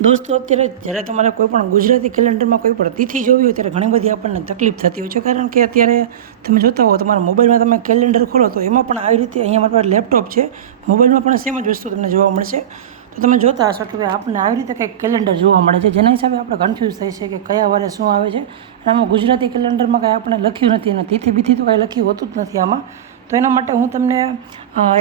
દોસ્તો, અત્યારે જ્યારે તમારે કોઈ પણ ગુજરાતી કેલેન્ડરમાં કોઈ પણ તિથિ જોવી હોય, ત્યારે ઘણી બધી આપણને તકલીફ થતી હોય છે. કારણ કે અત્યારે તમે જોતા હો, તમારા મોબાઈલમાં તમે કેલેન્ડર ખોલો તો એમાં પણ આવી રીતે અહીંયા મારી પાસે લેપટોપ છે. મોબાઈલમાં પણ સેમ જ વસ્તુ તમને જોવા મળશે. તો તમે જોતા હશો કે આપણને આવી રીતે કંઈક કેલેન્ડર જોવા મળે છે, જેના હિસાબે આપણે કન્ફ્યુઝ થઈ છે કે કયા વારે શું આવે છે. અને આમાં ગુજરાતી કેલેન્ડરમાં કાંઈ આપણે લખ્યું નથી અને તિથિ બીથી તો કાંઈ લખ્યું હોતું જ નથી આમાં. તો એના માટે હું તમને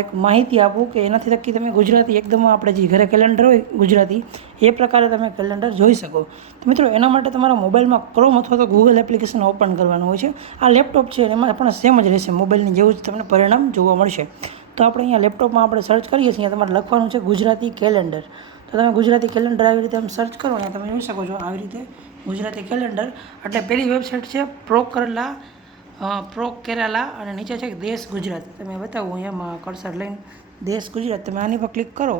એક માહિતી આપું કે એનાથી થકી તમે ગુજરાતી એકદમ આપણે જે ઘરે કેલેન્ડર હોય ગુજરાતી, એ પ્રકારે તમે કેલેન્ડર જોઈ શકો. તો મિત્રો, એના માટે તમારા મોબાઈલમાં ક્રોમ અથવા તો ગૂગલ એપ્લિકેશન ઓપન કરવાનું હોય છે. આ લેપટોપ છે એમાં પણ સેમ જ રહેશે, મોબાઈલની જેવું જ તમને પરિણામ જોવા મળશે. તો આપણે અહીંયા લેપટોપમાં આપણે સર્ચ કરીએ છીએ તમારે લખવાનું છે ગુજરાતી કેલેન્ડર તો તમે ગુજરાતી કેલેન્ડર આવી રીતે તમે સર્ચ કરો, અહીંયા તમે જોઈ શકો છો આવી રીતે ગુજરાતી કેલેન્ડર એટલે પહેલી વેબસાઇટ છે પ્રો કરલા પ્રો કેરાલા અને નીચે છે દેશ ગુજરાત. તમે બતાવું, અહીંયા કર્સર લઈને દેશ ગુજરાત. તમે આની પર ક્લિક કરો.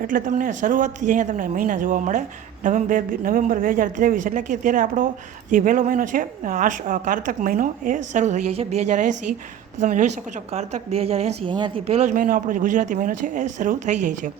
એટલે તમને શરૂઆતથી અહીંયા તમને મહિના જોવા મળે. નવેમ્બર નવેમ્બર બે હજાર ત્રેવીસ એટલે કે ત્યારે આપણો જે પહેલો મહિનો છે, આશ કારતક મહિનો એ શરૂ થઈ જાય છે બે હજાર એંસી. તો તમે જોઈ શકો છો કારતક બે હજાર એંસી અહીંયાથી પહેલો જ મહિનો આપણો જે ગુજરાતી મહિનો છે એ શરૂ થઈ જાય છે.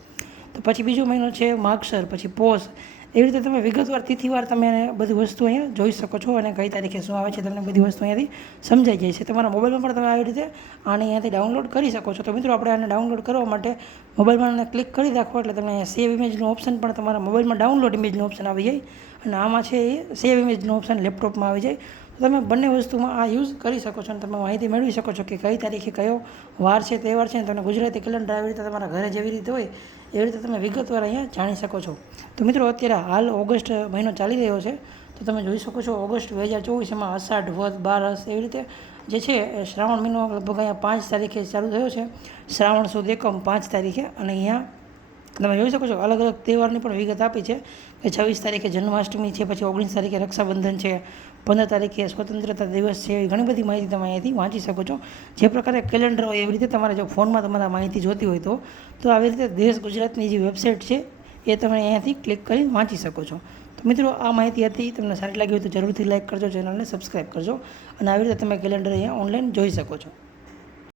તો પછી બીજો મહિનો છે માગસર, પછી પોષ એવી રીતે તમે વિગતવાર, તિથિવાર તમે બધી વસ્તુ અહીંયા જોઈ શકો છો અને કઈ તારીખે શું આવે છે તમને બધી વસ્તુ અહીંયાથી સમજાઈ જાય છે. તમારા મોબાઈલમાં પણ તમે આવી રીતે આને અહીંયાથી ડાઉનલોડ કરી શકો છો. તો મિત્રો, આપણે આને ડાઉનલોડ કરવા માટે મોબાઈલમાં આને ક્લિક કરી રાખો એટલે તમને સેવ ઇમેજનું ઓપ્શન પણ તમારા મોબાઈલમાં ડાઉનલોડ ઇમેજનું ઓપ્શન આવી જાય. અને આમાં છે એ સેવ ઇમેજનું ઓપ્શન લેપટોપમાં આવી જાય. તમે બંને વસ્તુમાં આ યુઝ કરી શકો છો અને તમે માહિતી મેળવી શકો છો કે કઈ તારીખે કયો વાર છે તહેવાર છે અને તમને ગુજરાતી કેલેન્ડર આવી રીતે તમારા ઘરે જેવી રીતે હોય, એવી રીતે તમે વિગતવાર અહીંયા જાણી શકો છો. તો મિત્રો, અત્યારે હાલ ઓગસ્ટ મહિનો ચાલી રહ્યો છે, તો તમે જોઈ શકો છો ઓગસ્ટ બે હજાર ચોવીસમાં અષાઢ વધ બારસ એવી રીતે જે છે, એ શ્રાવણ મહિનો લગભગ અહીંયા પાંચ તારીખે ચાલુ થયો છે. શ્રાવણ સુદ એકમ પાંચ તારીખે અને અહીંયા તમે જોઈ શકો છો અલગ અલગ તહેવારની પણ વિગત આપી છે કે છવ્વીસ તારીખે જન્માષ્ટમી છે, પછી ઓગણીસ તારીખે રક્ષાબંધન છે પંદર તારીખે સ્વતંત્રતા દિવસ છે એવી ઘણી બધી માહિતી તમે અહીંયાથી વાંચી શકો છો. જે પ્રકારે કેલેન્ડર હોય એવી રીતે તમારે જો ફોનમાં તમારા માહિતી જોતી હોય તો તો આવી રીતે દેશ ગુજરાતની જે વેબસાઇટ છે એ તમે અહીંયાથી ક્લિક કરી વાંચી શકો છો. તો મિત્રો, આ માહિતી હતી. તમને સારી લાગી હોય તો જરૂરથી લાઇક કરજો ચેનલને સબસ્ક્રાઈબ કરજો અને આવી રીતે તમે કેલેન્ડર અહીંયા ઓનલાઈન જોઈ શકો છો.